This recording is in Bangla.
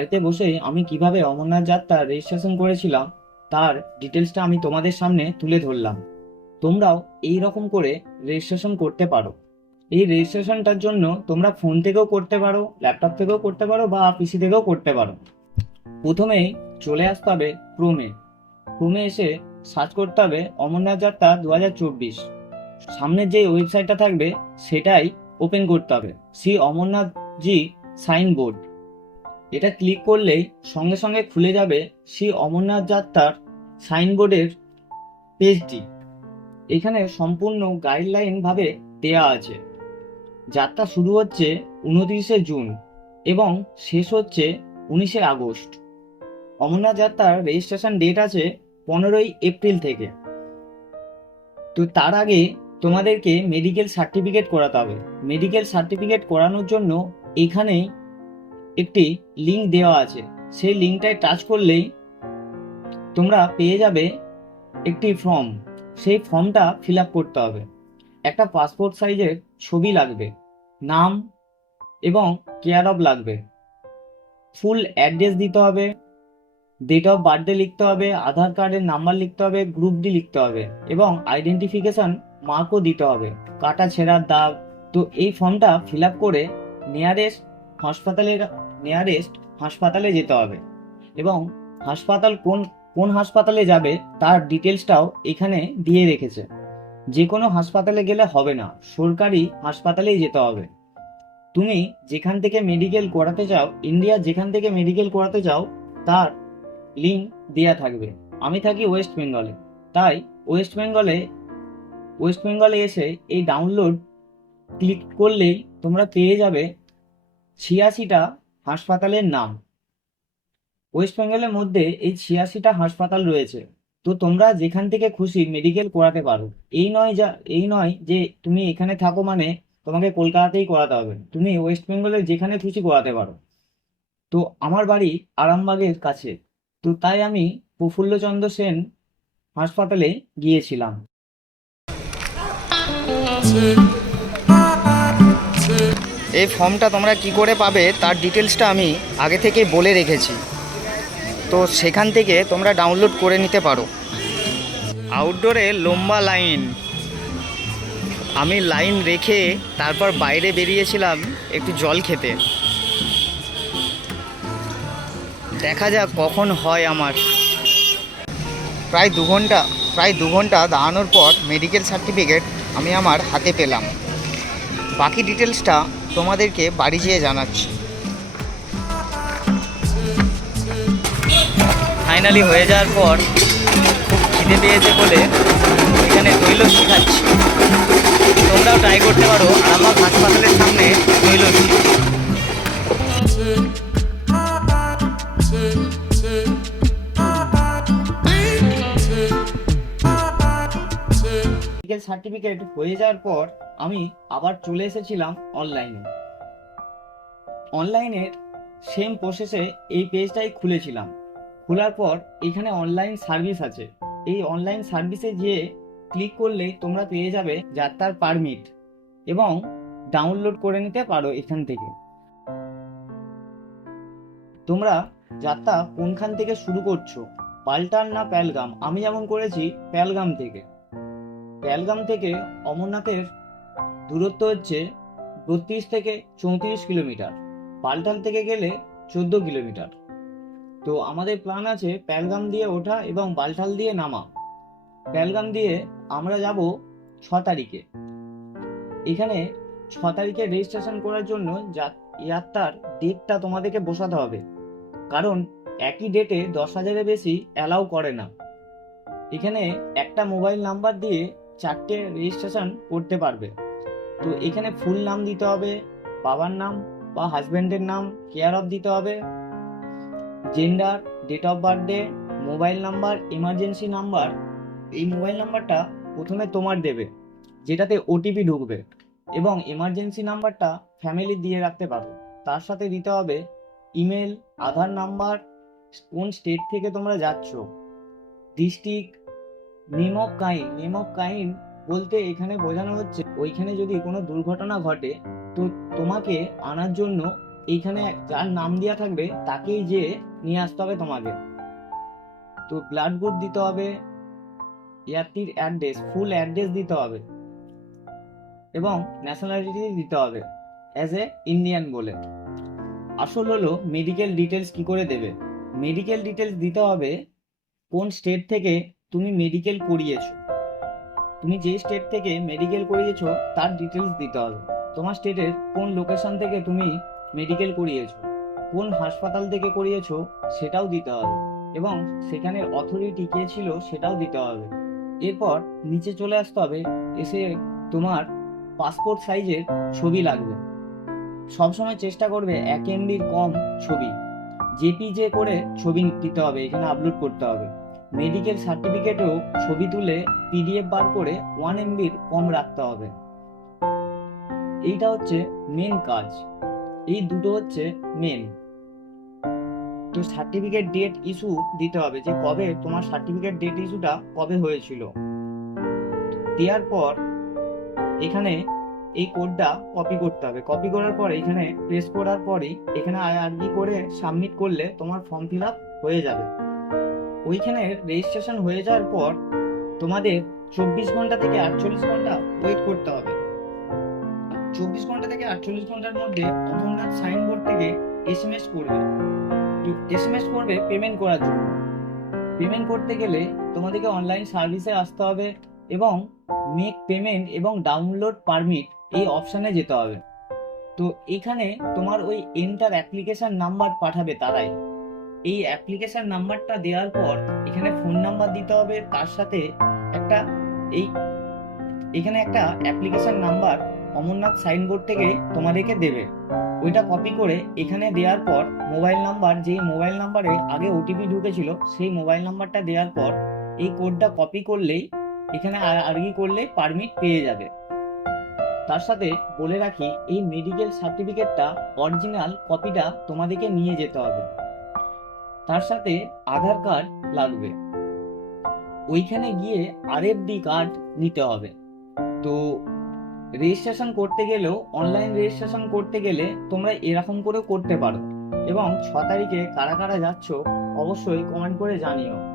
বাড়িতে বসেই আমি কীভাবে অমরনাথ যাত্রা রেজিস্ট্রেশন করেছিলাম, তার ডিটেলসটা আমি তোমাদের সামনে তুলে ধরলাম। তোমরাও এই রকম করে রেজিস্ট্রেশন করতে পারো। এই রেজিস্ট্রেশনটার জন্য তোমরা ফোন থেকেও করতে পারো ল্যাপটপ থেকেও করতে পারো বা পিসি থেকেও করতে পারো। প্রথমেই চলে আসতে হবে ক্রোমে ক্রোমে এসে সার্চ করতে হবে অমরনাথ যাত্রা দু সামনের যে ওয়েবসাইটটা থাকবে, সেটাই ওপেন করতে হবে। শ্রী অমরনাথ জি সাইন বোর্ড এটা ক্লিক করলেই সঙ্গে সঙ্গে খুলে যাবে শ্রী অমরনাথ যাত্রার সাইনবোর্ডের পেজটি এখানে সম্পূর্ণ গাইডলাইন ভাবে দেয়া আছে। যাত্রা শুরু হচ্ছে উনত্রিশে জুন এবং শেষ হচ্ছে উনিশে আগস্ট। অমরনাথ যাত্রার রেজিস্ট্রেশন ডেট আছে পনেরোই এপ্রিল থেকে। তো তার আগে তোমাদেরকে মেডিকেল সার্টিফিকেট করাতে হবে। মেডিকেল সার্টিফিকেট করানোর জন্য এখানেই একটি লিঙ্ক দেওয়া আছে। সেই লিঙ্কটায় টাচ করলেই তোমরা পেয়ে যাবে একটি ফর্ম সেই ফর্মটা ফিল আপ করতে হবে। একটা পাসপোর্ট সাইজের ছবি লাগবে। নাম এবং কেয়ার অফ লাগবে। ফুল অ্যাড্রেস দিতে হবে। ডেট অফ বার্থডে লিখতে হবে। আধার কার্ডের নাম্বার লিখতে হবে। গ্রুপ ডি লিখতে হবে। এবং আইডেন্টিফিকেশন মার্কও দিতে হবে। কাটা ছেঁড়ার দাগ। তো এই ফর্মটা ফিল আপ করে নিয়ারেস্ট হাসপাতালের নিয়ারেস্ট হাসপাতালে যেতে হবে। এবং হাসপাতাল কোন কোন হাসপাতালে যাবে তার ডিটেলসটাও এখানে দিয়ে রেখেছে। যে কোনো হাসপাতালে গেলে হবে না, সরকারি হাসপাতালেই যেতে হবে। তুমি যেখান থেকে মেডিকেল করাতে চাও ইন্ডিয়া যেখান থেকে মেডিকেল করাতে চাও, তার লিঙ্ক দেওয়া থাকবে। আমি থাকি ওয়েস্ট বেঙ্গলে তাই ওয়েস্ট বেঙ্গলে ওয়েস্ট বেঙ্গলে এসে এই ডাউনলোড ক্লিক করলেই তোমরা পেয়ে যাবে ছিয়াশিটা হাসপাতালের নাম। ওয়েস্ট বেঙ্গলের মধ্যে এই ছিয়াশিটা হাসপাতাল রয়েছে। তো তোমরা যেখান থেকে খুশি মেডিকেল করাতে পারো। এই নয় যা, এই নয় যে তুমি এখানে থাকো মানে তোমাকে কলকাতাতেই করাতে হবে। তুমি ওয়েস্ট বেঙ্গলের যেখানে খুশি করাতে পারো। তো আমার বাড়ি আরামবাগের কাছে। তো তাই আমি প্রফুল্লচন্দ্র সেন হাসপাতালে গিয়েছিলাম। এই ফর্মটা তোমরা কি করে পাবে তার ডিটেলসটা আমি আগে থেকেই বলে রেখেছি। তো সেখান থেকে তোমরা ডাউনলোড করে নিতে পারো। আউটডোরে লম্বা লাইন। আমি লাইন রেখে তারপর বাইরে বেরিয়েছিলাম একটু জল খেতে। দেখা যাক কখন হয় আমার। প্রায় দু ঘণ্টা, প্রায় দু ঘণ্টা দাঁড়ানোর পর মেডিকেল সার্টিফিকেট আমি আমার হাতে পেলাম। বাকি ডিটেলসটা তোমাদেরকে বাড়ি যেয়ে জানাচ্ছি। ফাইনালি হয়ে যাওয়ার পর খুব খিদে পেয়েছে বলে এখানে দৈলসি খাচ্ছি। তোমরাও ট্রাই করতে পারো, আরামবাগ হাসপাতালের সামনে দৈলসি মেডিকেল সার্টিফিকেট হয়ে যাওয়ার পর আমি আবার চলে এসেছিলাম অনলাইনে অনলাইনের সেম প্রসেসে এই পেজটাই খুলেছিলাম। খোলার পর এখানে অনলাইন সার্ভিস আছে। এই অনলাইন সার্ভিসে গিয়ে ক্লিক করলে তোমরা পেয়ে যাবে যাত্রার পারমিট এবং ডাউনলোড করে নিতে পারো এখান থেকে। তোমরা যাত্রা কোনখান থেকে শুরু করছ? পাল্টান না প্যালগাম? আমি যেমন করেছি প্যালগাম থেকে। প্যালগাম থেকে অমরনাথের দূরত্ব হচ্ছে বত্রিশ থেকে চৌত্রিশ কিলোমিটার। পাল্টান থেকে গেলে চোদ্দ কিলোমিটার। তো আমাদের প্ল্যান আছে প্যালগাম দিয়ে ওঠা এবং বালটাল দিয়ে নামা। প্যালগাম দিয়ে আমরা যাব ছ তারিখে। এখানে ছ তারিখে রেজিস্ট্রেশন করার জন্য যাত্রার ডেটটা তোমাদেরকে বসাতে হবে। কারণ একই ডেটে দশ হাজারের বেশি অ্যালাউ করে না। এখানে একটা মোবাইল নাম্বার দিয়ে চারটে রেজিস্ট্রেশন করতে পারবে। তো এখানে ফুল নাম দিতে হবে, বাবার নাম বা হাজব্যান্ডের নাম কেয়ার অফ দিতে হবে gender date of birthday mobile number emergency number এই মোবাইল নাম্বারটা প্রথমে তোমার দেবে, যেটাতে ওটিপি ঢুকবে এবং এমার্জেন্সি নাম্বারটা ফ্যামিলি দিয়ে রাখতে পারো। তার সাথে দিতে হবে ইমেল আধার নাম্বার কোন স্টেট থেকে তোমরা যাচ্ছ district name of kin name of kin বলতে এখানে বোঝানো হচ্ছে ওইখানে যদি কোনো দুর্ঘটনা ঘটে, তো তোমাকে আনার জন্য এইখানে যার নাম দেওয়া থাকবে তাকেই যে নিয়ে আসতে হবে তোমাকে। তো ব্লাড গ্রুপ দিতে হবে ইয়ারটির অ্যাড্রেস ফুল অ্যাড্রেস দিতে হবে এবং ন্যাশনালিটি দিতে হবে অ্যাজ এ ইন্ডিয়ান বলে। আসল হলো মেডিকেল ডিটেলস কি করে দেবে? মেডিকেল ডিটেলস দিতে হবে কোন স্টেট থেকে তুমি মেডিকেল করিয়েছো। তুমি যে স্টেট থেকে মেডিকেল করিয়েছো, তার ডিটেলস দিতে হবে। তোমার স্টেটের কোন লোকেশন থেকে তুমি মেডিকেল করিয়েছো, কোন হাসপাতাল থেকে করিয়েছো, সেটাও দিতে হবে। এবং সেখানের অথরিটি কে ছিল, সেটাও দিতে হবে। এরপর নিচে চলে আসতে হবে, এসে তোমার পাসপোর্ট সাইজের ছবি লাগবে। সবসময় চেষ্টা করবে এক এমবির কম ছবি। জেপিজে করে ছবি দিতে হবে, এখানে আপলোড করতে হবে। মেডিকেল সার্টিফিকেটেও ছবি তুলে পিডিএফ বার করে ওয়ান এমবির কম রাখতে হবে। এইটা হচ্ছে মেন কাজ। এই দুটো হচ্ছে মেন তো সার্টিফিকেট ডেট ইস্যু দিতে হবে যে কবে তোমার সার্টিফিকেট ডেট ইস্যুটা কবে হয়েছিল। দেওয়ার পর এখানে এই কোডটা কপি করতে হবে। কপি করার পর এখানে প্রেস করার পরই এখানে আরবি করে সাবমিট করলে তোমার ফর্ম ফিল আপ হয়ে যাবে। ওইখানে রেজিস্ট্রেশন হয়ে যাওয়ার পর তোমাদের চব্বিশ ঘণ্টা থেকে আটচল্লিশ ঘণ্টা ওয়েট করতে হবে। চব্বিশ ঘণ্টা থেকে আটচল্লিশ ঘণ্টার মধ্যে অমরনাথ সাইনবোর্ড থেকে এস এম এস করবে। এস এম এস করবে পেমেন্ট করার জন্য। পেমেন্ট করতে গেলে তোমাদেরকে অনলাইন সার্ভিসে আসতে হবে এবং মেক পেমেন্ট এবং ডাউনলোড পারমিট এই অপশানে যেতে হবে। তো এখানে তোমার ওই এন্টার অ্যাপ্লিকেশন নাম্বার পাঠাবে তারাই। এই অ্যাপ্লিকেশন নাম্বারটা দেওয়ার পর এখানে ফোন নাম্বার দিতে হবে, তার সাথে একটা এই, এখানে একটা অ্যাপ্লিকেশন নাম্বার অমরনাথ সাইনবোর্ড থেকে তোমাদেরকে দেবে। ওইটা কপি করে এখানে দেওয়ার পর মোবাইল নাম্বার যেই মোবাইল নাম্বারে আগে ওটিপি ঢুকেছিল, সেই মোবাইল নাম্বারটা দেওয়ার পর এই কোডটা কপি করলেই এখানে আর্গি করলে পারমিট পেয়ে যাবে। তার সাথে বলে রাখি, এই মেডিকেল সার্টিফিকেটটা অরিজিনাল কপিটা তোমাদেরকে নিয়ে যেতে হবে। তার সাথে আধার কার্ড লাগবে। ওইখানে গিয়ে আরএফডি কার্ড নিতে হবে। তো রেজিস্ট্রেশন করতে গেলেও অনলাইন রেজিস্ট্রেশন করতে গেলে তোমরা এরকম করেও করতে পারো। এবং ছ তারিখে কারা কারা যাচ্ছ, অবশ্যই কমেন্ট করে জানিও।